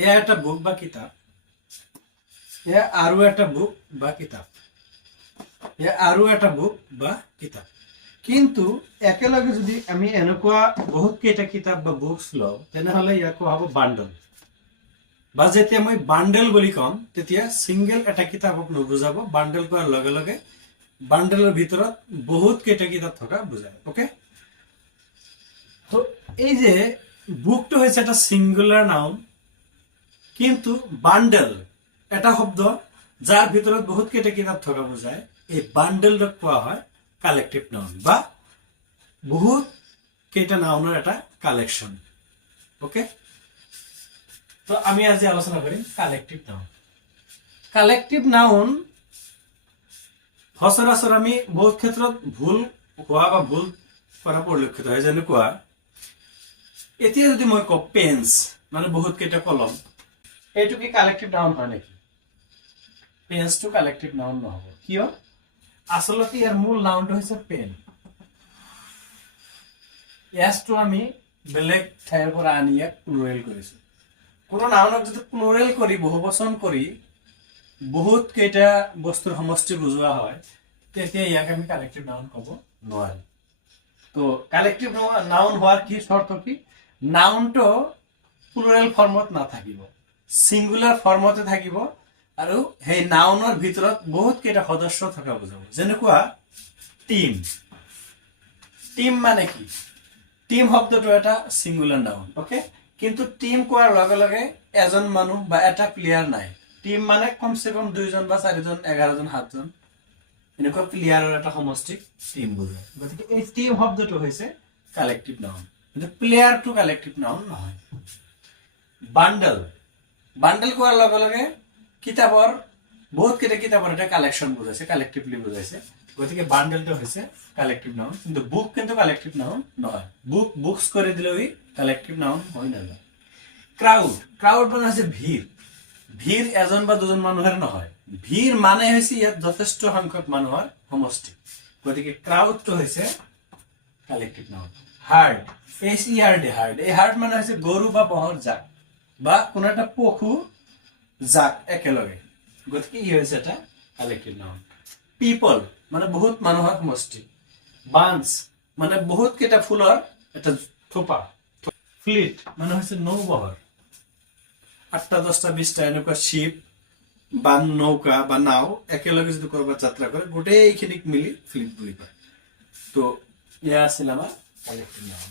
এয়া একটা বুক বা কিতাপ, এয়া আৰু একটা বুক বা কিতাপ, এয়া আৰু এটা বুক বা কিতাপ। কিন্তু একেলগে যদি আমি এনেকুৱা বহুত কেইটা কিতাপ বা বুকস লওঁ তেনেহলে ইয়াক কোৱা হ'ব বান্ডল। বা যেতিয়া মই বান্ডেল বুলি কম তেতিয়া সিঙ্গেল এটা কিতাপক নুবুজাব, বান্ডেল কোৱাৰ লগে লগে বান্ডেলৰ ভিতৰত বহুত কেইটা কিতাপ থকা বুজায়। ওকে, তো এই যে বুকটো হৈছে এটা সিঙ্গুলার নাউন, কিন্তু বান্ডেল এটা শব্দ যার ভিতৰত বহুত কেইটা কিতাপ থকা বুজায়। এই বান্ডেলক কোৱা হয় কালেক্টিভ নাউন বা বহুত কেইটা নাউনৰ এটা কালেকশন। ওকে, তো আমি আজি আলোচনা কৰিম কালেক্টিভ নাউন। কালেক্টিভ নাউন সচৰাচৰ আমি বহুত ক্ষেত্ৰত ভুল হোৱা বা ভুল কৰা পৰিলক্ষিত হয়। যেনেকুৱা এতিয়া যদি মই কওঁ পেন্স মানে বহুত কেইটা কলম, এইটো কি কালেক্টিভ নাউন হয় নেকি? পেন্সটো কালেক্টিভ নাউন নহব। কিয়? আচলতে ইয়াৰ মূল নাউনটো হৈছে পেন। এছটো আমি বেলেগ ঠাইৰ পৰা আনি ইয়াক প্লুৰেল কৰিছো। কোনো নাউনক যদি প্লুৰেল কৰি বহুবচন কৰি বহুত কেইটা বস্তুৰ সমষ্টি বুজোৱা হয় তেতিয়া ইয়াক আমি কালেক্টিভ নাউন ক'ব নোৱাৰি। তো কালেক্টিভ নাউন হোৱাৰ কি শৰ্ত কি? নাউনটো প্লুৰেল ফৰ্মত নাথাকিব, সিঙ্গুলাৰ ফৰ্মতে থাকিব আৰু সেই নাউনৰ ভিতৰত বহুত কেইটা সদস্য থকা বুজাব। যেনেকুৱা টিম, টিম মানে কি? টিম শব্দটো এটা সিঙ্গুলাৰ নাউন। ওকে, কিন্তু টিম কোৱাৰ লগে লগে এজন মানুহ বা এটা প্লেয়াৰ নাই। টিম মানে কমসে কম 2জন বা 4জন, 11জন, 7জন এনেকুৱা প্লেয়াৰৰ এটা সমষ্টিক টিম বুজায়। গতিকে এই টিম শব্দটো হৈছে কালেক্টিভ নাউন, কিন্তু প্লেয়াৰটো কালেক্টিভ নাউন নহয়। বান্ডেল, বান্ডেল কোৱাৰ লগে লগে কিতাপৰ বহুত কেইটা কিতাপৰ এটা কালেকশন বুজাইছে, কালেক্টিভলি বুজাইছে। গতিকে বান্ডেলটো হৈছে কালেক্টিভ নাউন, কিন্তু বুক কিন্তু কালেক্টিভ নাউন নহয়। বুক বুকস করে দিলেও কালেক্টিভ নাউন হয় না। ক্রাউড, ক্রাউড মানে হৈছে ভিৰ। ভিৰ এজন বা দুজন মানুহৰ নহয়, ভিৰ মানে হৈছে ইয়াত যথেষ্ট সংখ্যক মানুহৰ সমষ্টি। গতিকে ক্ৰাউডটো হৈছে collective noun. Hard, HERD, hard, এই হাৰ্ড মানে হৈছে গৰু বা ম'হৰ জাক বা কোনো এটা পশু জাক একেলগে। গতিকে ই হৈছে এটা কালেক্টিভ নাউন। পিপল মানে বহুত মানুহৰ সমষ্টি। বান্স মানে বহুত কেইটা ফুলৰ এটা থোপা। ফ্লিট মানে হৈছে নৌবহৰ। 8টা 10টা 20টা এনেকুৱা শিপ বা নৌকা বা নাও একেলগে যদি কৰবাত যাত্ৰা কৰে গোটেইখিনিক মিলি ফ্লিট বুলি কয়। তো এয়া আছিল আমাৰ কালেক্টিভ নাউন।